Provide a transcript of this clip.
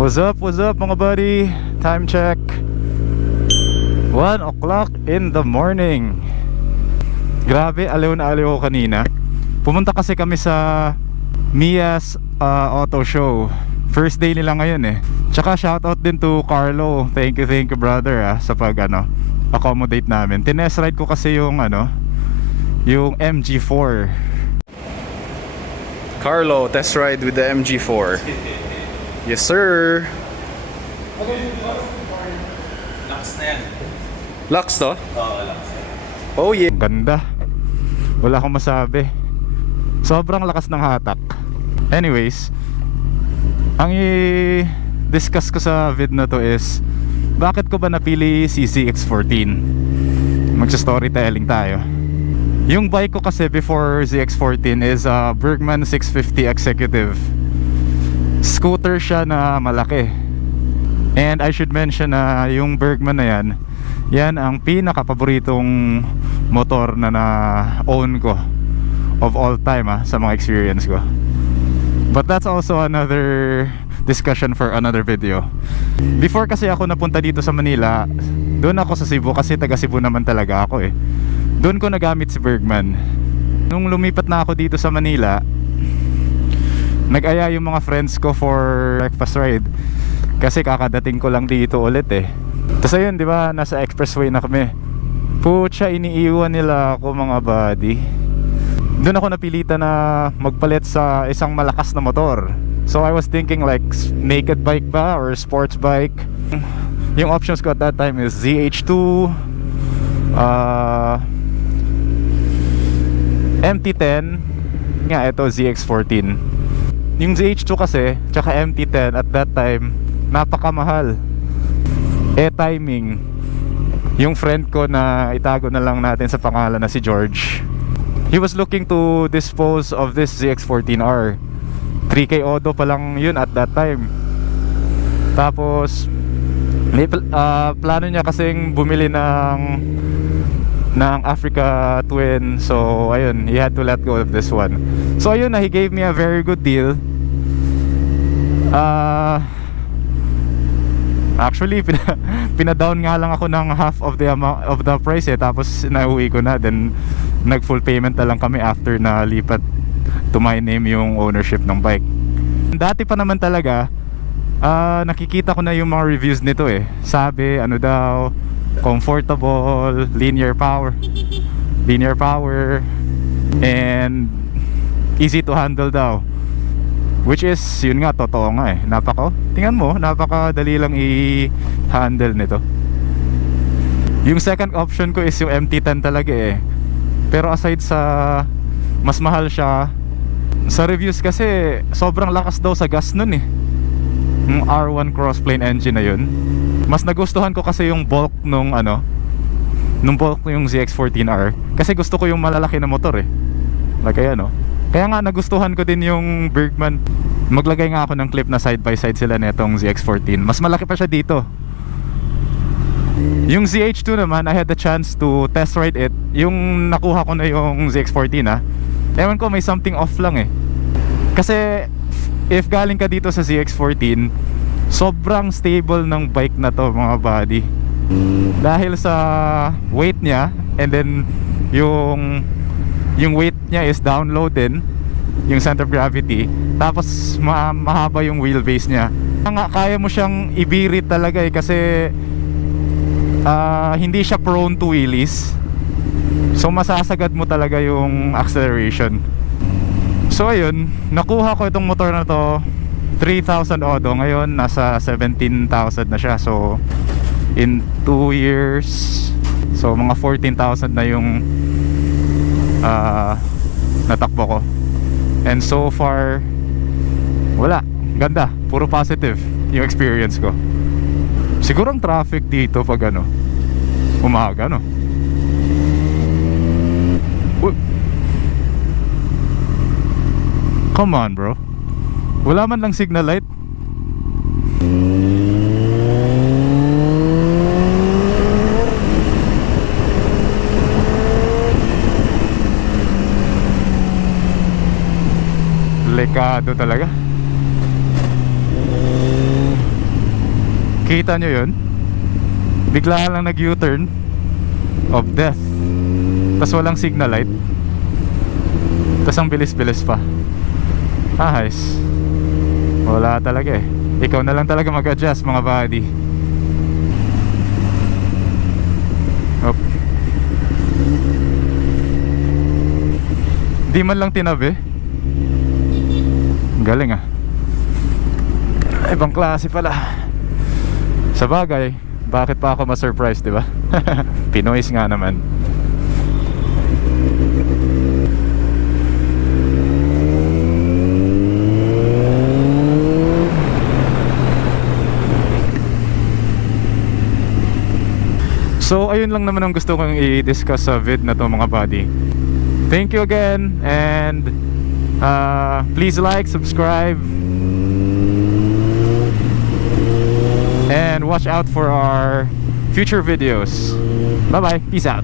What's up mga buddy? Time check 1 o'clock in the morning. Grabe, aliw na aliw ko kanina. Pumunta kasi kami sa Mia's auto show. First day nila ngayon eh. Tsaka shoutout din to Carlo. Thank you brother sa pag accommodate namin. Tinest ride ko kasi yung yung MG4. Carlo, test ride with the MG4. Yes sir. Lux na yan. Lux to? Oo, Lux. Oh yeah. Ganda. Wala akong masabi. Sobrang lakas ng hatak. Anyways, ang i-discuss ko sa vid na to is bakit ko ba napili si ZX14? Magsa-storytelling tayo. Yung bike ko kasi before ZX14 is a Bergman 650 Executive. Scooter siya na malaki. And I should mention na yung Bergman na yan ang pinaka-paboritong motor na na-own ko of all time sa mga experience ko. But that's also another discussion for another video. Before kasi ako napunta dito sa Manila, doon ako sa Cebu kasi taga Cebu naman talaga ako eh. Doon ko nagamit si Bergman. Nung lumipat na ako dito sa Manila, nag-aya yung mga friends ko for breakfast ride. Kasi kakadating ko lang dito ulit eh. Tapos ayun, di ba, nasa expressway na kami. Pucha, iniiwan nila ako mga buddy. Doon ako napilitan na magpalit sa isang malakas na motor. So I was thinking like naked bike ba or sports bike. Yung options ko at that time is ZH2, MT10, nga ito ZX14. Yung ZH2 kasi tsaka MT10 at that time napakamahal. Timing, yung friend ko na itago na lang natin sa pangalan na si George, he was looking to dispose of this ZX14R. 3K Odo pa lang yun at that time. Tapos may plano niya kasing bumili ng Africa Twin. So ayun, he had to let go of this one. So ayun na, he gave me a very good deal. Actually pinadown nga lang ako ng half of the amount of the price tapos nauwi ko na, then nag full payment na lang kami after na lipat to my name yung ownership ng bike. Dati pa naman talaga nakikita ko na yung mga reviews nito eh. Sabi ano daw, comfortable, linear power and easy to handle daw. Which is, yun nga, totoo nga eh. Tingnan mo, napakadali lang i-handle nito. Yung second option ko is yung MT10 talaga eh. Pero aside sa mas mahal siya, sa reviews kasi sobrang lakas daw sa gas nun eh. Yung R1 crossplane engine na yun. Mas nagustuhan ko kasi yung bulk nung yung ZX14R. Kasi gusto ko yung malalaki na motor eh. Like ayan Kaya nga nagustuhan ko din yung Bergman. Maglagay nga ako ng clip na side by side sila netong ZX14. Mas malaki pa siya dito. Yung ZH2 naman, I had the chance to test ride it. Yung nakuha ko na yung ZX14 ewan ko, may something off lang eh. Kasi if galing ka dito sa ZX14, sobrang stable ng bike na to mga buddy. Dahil sa weight niya, and then yung weight niya is down low din, yung center of gravity. Tapos mahaba yung wheelbase niya. Kaya mo siyang ibirit talaga eh, kasi hindi siya prone to wheelies. So masasagad mo talaga yung acceleration. So ayun, nakuha ko itong motor na to 3,000 odo. Ngayon nasa 17,000 na siya. So in 2 years, so mga 14,000 na yung natakbo ko. And so far wala, ganda, puro positive yung experience ko. Siguro ang traffic dito pag umaga Uy. Come on bro, wala man lang signal light. Delikado talaga. Kita nyo yun? Bigla lang nag U-turn of death. Tas walang signal light. Tas ang bilis-bilis pa. Ayos. Wala talaga eh. Ikaw na lang talaga mag-adjust mga buddy. Op. Di man lang tinabi. Galing ah. Ibang klase pala. Sa bagay, bakit pa ako ma-surprise, di ba? Pinoys nga naman. So ayun lang naman ang gusto kong i-discuss sa vid na to mga buddy. Thank you again, and please like, subscribe, and watch out for our future videos. Bye bye, peace out.